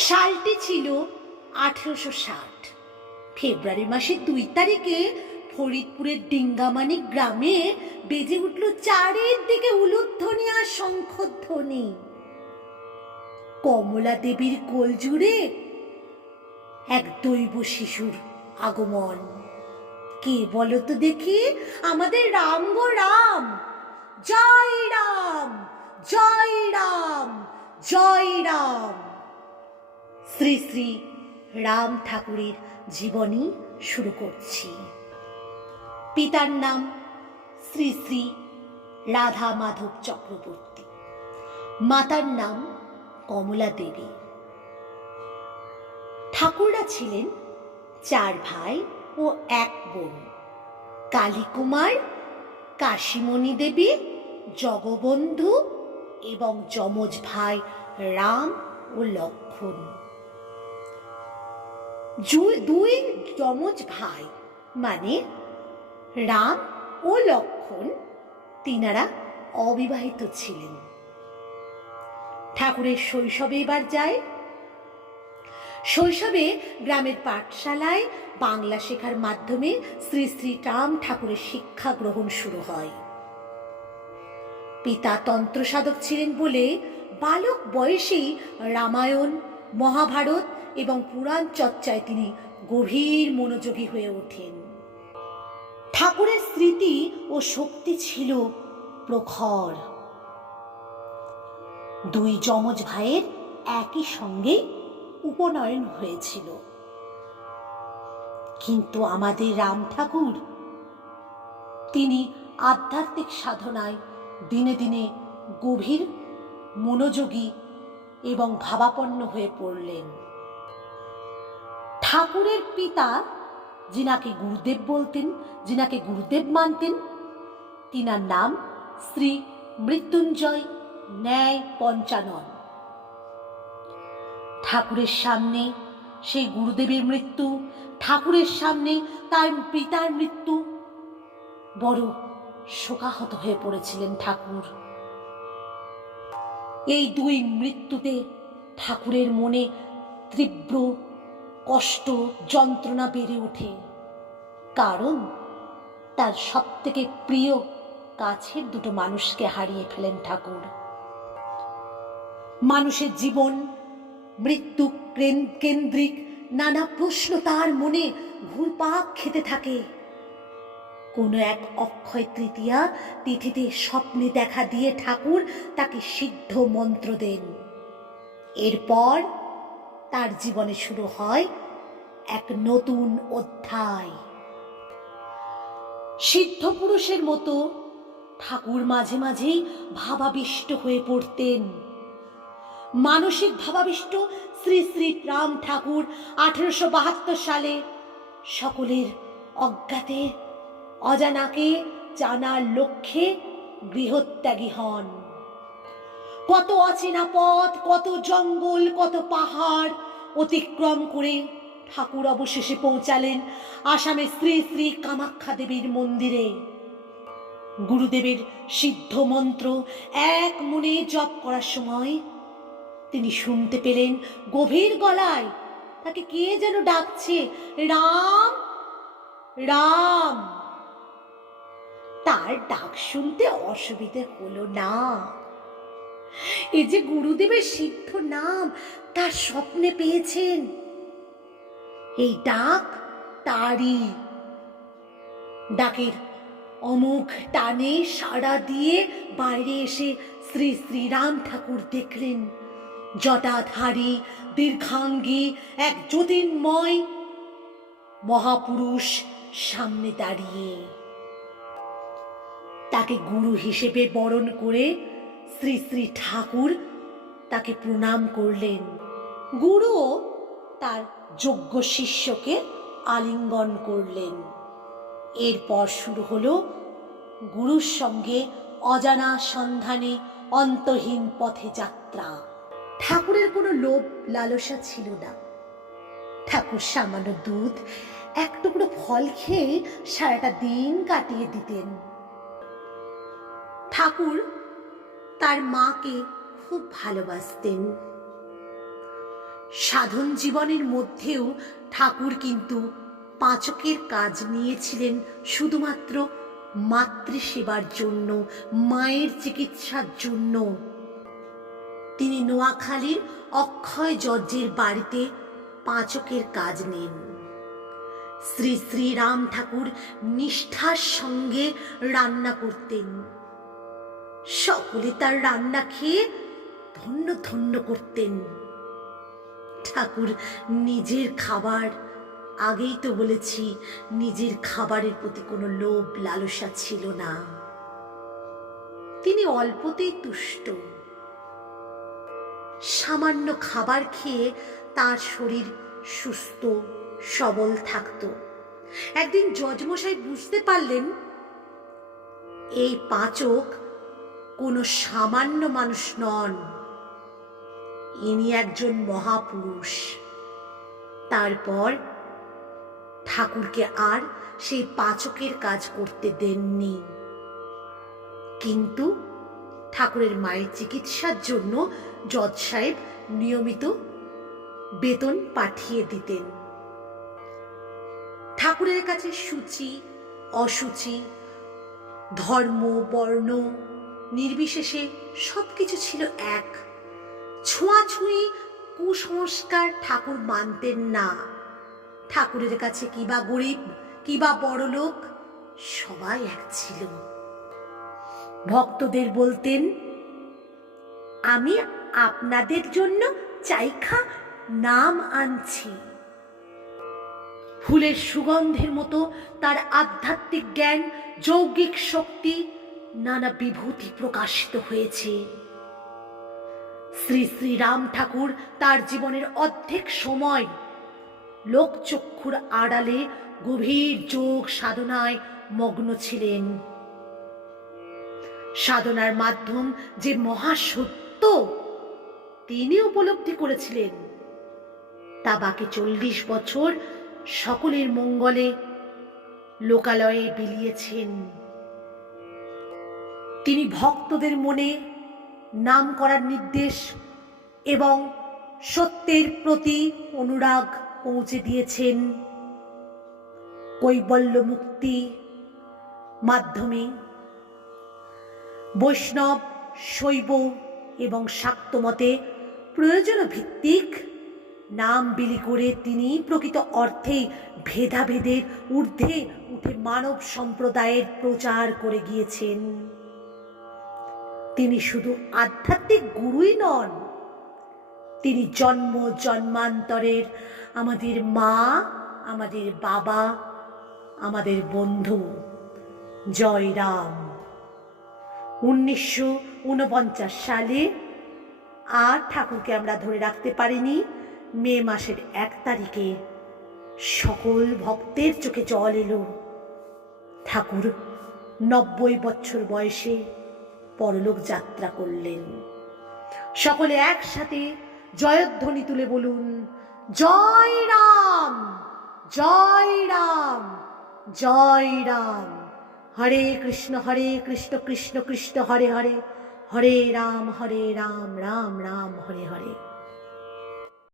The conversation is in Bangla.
সালটি ছিল 1860। ফেব্রুয়ারি মাসের 2 তারিখে ফরিদপুরের ডিঙ্গামানি গ্রামে বেজে উঠল চারিদিকে উলুধ্বনি আর শঙ্খধ্বনি। কমলা দেবীর কোল জুড়ে এক দৈব শিশুর আগমন। কে বলো তো দেখি? আমাদের রাম গো রাম। জয় রাম, জয় রাম, জয় রাম। শ্রী শ্রী রাম ঠাকুরের জীবনী শুরু করছি। পিতার নাম শ্রী শ্রী রাধা মাধব চক্রবর্তী, মাতার নাম কমলা দেবী। ঠাকুররা ছিলেন 4 ভাই ও 1 বোন: কালীকুমার, কাশীমণি দেবী, জগবন্ধু এবং যমজ ভাই রাম ও লক্ষণ। 2 যমজ ভাই মানে রাম ও লক্ষণ, তিনারা অবিবাহিত ছিলেন। ঠাকুরের শৈশবে এবার যায়। শৈশবে গ্রামের পাঠশালায় বাংলা শেখার মাধ্যমে শ্রী শ্রী রাম ঠাকুরের শিক্ষা গ্রহণ শুরু হয়। পিতা তন্ত্র সাধক ছিলেন বলে বালক বয়সেই রামায়ণ, মহাভারত এবং পুরাণ চর্চায় তিনি গভীর মনোযোগী হয়ে ওঠেন। ঠাকুরের স্মৃতি ও শক্তি ছিল প্রখর। 2 যমজ ভাইয়ের একই সঙ্গে উপনয়ন হয়েছিল, কিন্তু আমাদের রাম ঠাকুর তিনি আধ্যাত্মিক সাধনায় দিনে দিনে গভীর মনোযোগী এবং ভাবাপন্ন হয়ে পড়লেন। ঠাকুরের পিতা, যিনাকে গুরুদেব বলতেন, যিনাকে গুরুদেব মানতেন, তিনার নাম শ্রী মৃত্যুঞ্জয় ন্যায় পঞ্চানন। ঠাকুরের সামনে সেই গুরুদেবের মৃত্যু, ঠাকুরের সামনে তার পিতার মৃত্যু, বড় শোকাহত হয়ে পড়েছিলেন ঠাকুর। এই 2 মৃত্যুতে ঠাকুরের মনে তীব্র কষ্ট, যন্ত্রণা বেড়ে ওঠে, কারণ তার সবথেকে প্রিয় কাছের 2 মানুষকে হারিয়ে ফেলেন ঠাকুর। মানুষের জীবন মৃত্যু কেন্দ্রিক নানা প্রশ্ন তার মনে ঘুরপাক খেতে থাকে। কোনো এক অক্ষয় তৃতীয়া তিথিতে স্বপ্নে দেখা দিয়ে ঠাকুর তাকে সিদ্ধ মন্ত্র দেন। এরপর তার জীবনে শুরু হয় এক নতুন অধ্যায়। সিদ্ধ পুরুষের মতো ঠাকুর মাঝে মাঝেই ভাবাবিষ্ট হয়ে পড়তেন। মানসিক ভাবাবিষ্ট শ্রী শ্রী রাম ঠাকুর 1872 সালে সকলের অজ্ঞাতে অজানাকে জানার লক্ষ্যে গৃহত্যাগী হন। কত অচেনা পথ, কত জঙ্গল, কত পাহাড় অতিক্রম করে ঠাকুর অবশেষে পৌঁছালেন আসামে শ্রী শ্রী কামাখ্যা দেবীর মন্দিরে। গুরুদেবের সিদ্ধ মন্ত্র এক মনে জপ করার সময় তিনি শুনতে পেলেন গভীর গলায় তাকে কে যেন ডাকছে, রাম রাম। তার ডাক শুনতে অসুবিধে হলো না। এই যে গুরুদেবের সিদ্ধ নাম তার স্বপ্নে পেয়েছেন, এই ডাক তারই। ডাকের অমোঘ টানে সাড়া দিয়ে বাইরে এসে শ্রী শ্রী রাম ঠাকুর দেখলেন জটাধারী দীর্ঘাঙ্গী এক জ্যোতির্ময় মহাপুরুষ সামনে দাঁড়িয়ে। তাকে গুরু হিসেবে বরণ করে শ্রী শ্রী ঠাকুর তাকে প্রণাম করলেন। গুরুও তার যোগ্য শিষ্যকে আলিঙ্গন করলেন। এরপর শুরু হলো গুরুর সঙ্গে অজানা সন্ধানে অন্তহীন পথে যাত্রা। ঠাকুরের কোনো লোভ লালসা ছিল না। ঠাকুর সামান্য দুধ, 1 টুকরো ফল খেয়ে সারাটা দিন কাটিয়ে দিতেন। ঠাকুর তার মাকে খুব ভালোবাসতেন। সাধন জীবনের মধ্যেও ঠাকুর কিন্তু পাচকের কাজ নিয়েছিলেন শুধুমাত্র মাতৃসেবার জন্য, মায়ের চিকিৎসার জন্য। তিনি নোয়াখালীর অক্ষয় জর্জের বাড়িতে পাচকের কাজ নেন। শ্রী শ্রী রাম ঠাকুর নিষ্ঠার সঙ্গে রান্না করতেন। সকলে তার রান্না খেয়ে ধন্য ধন্য করতেন। ঠাকুর নিজের খাবার, আগেই তো বলেছি, নিজের খাবারের প্রতি কোনো লোভ লালসা ছিল না। তিনি অল্পতেই তুষ্ট। সামান্য খাবার খেয়ে তার শরীর সুস্থ সবল থাকত। একদিন জজমশাই বুঝতে পারলেন এই পাচক কোনো সামান্য মানুষ নন, ইনি একজন মহাপুরুষ। তারপর ঠাকুরকে আর সেই পাচকের কাজ করতে দেননি, কিন্তু ঠাকুরের মায়ের চিকিৎসার জন্য জজ সাহেব নিয়মিত বেতন পাঠিয়ে দিতেন। ঠাকুরের কাছে সূচি অসুচি, ধর্ম বর্ণ নির্বিশেষে সবকিছু ছিল এক। ছোঁয়াছুঁয়ি কুসংস্কার ঠাকুর মানতেন না। ঠাকুরের কাছে কিবা গরিব কিবা বড়লোক, সবাই এক ছিল। ভক্তদের বলতেন, আমি আপনাদের জন্য চাইখা নাম আনছি। ফুলের সুগন্ধের মতো তার আধ্যাত্মিক জ্ঞান, যৌগিক শক্তি, নানা বিভূতি প্রকাশিত হয়েছে। শ্রী শ্রী রাম ঠাকুর তার জীবনের অর্ধেক সময় লোকচক্ষুর আড়ালে গভীর যোগ সাধনায় মগ্ন ছিলেন। সাধনার মাধ্যম যে মহাসত্য তিনি উপলব্ধি করেছিলেন, তা বাকি 40 বছর সকলের মঙ্গলে লোকালয়ে বিলিয়েছেন। তিনি ভক্তদের মনে নাম করার নির্দেশ এবং সত্যের প্রতি অনুরাগ পৌঁছে দিয়েছেন কৈবল্য মুক্তি মাধ্যমে। বৈষ্ণব, শৈব এবং শাক্ত মতে প্রয়োজন ভিত্তিক নাম বিলি করে তিনি প্রকৃত অর্থে ভেদাভেদের ঊর্ধ্বে উঠে মানব সম্প্রদায়ের প্রচার করে গিয়েছেন। তিনি শুধু আধ্যাত্মিক গুরুই নন, তিনি জন্ম জন্মান্তরের আমাদের মা, আমাদের বাবা, আমাদের বন্ধু। জয় রাম। 1949 সালে আর ঠাকুরকে আমরা ধরে রাখতে পারিনি। মে মাসের 1 তারিখে সকল ভক্তের চোখে জল এলো। ঠাকুর 90 বছর বয়সে পরলোক যাত্রা করলেন। সকলে একসাথে জয়ধ্বনি তুলে বলুন, জয় রাম, জয় রাম, জয় রাম। হরে কৃষ্ণ কৃষ্ণ কৃষ্ণ হরে হরে, হরে রাম রাম রাম হরে হরে।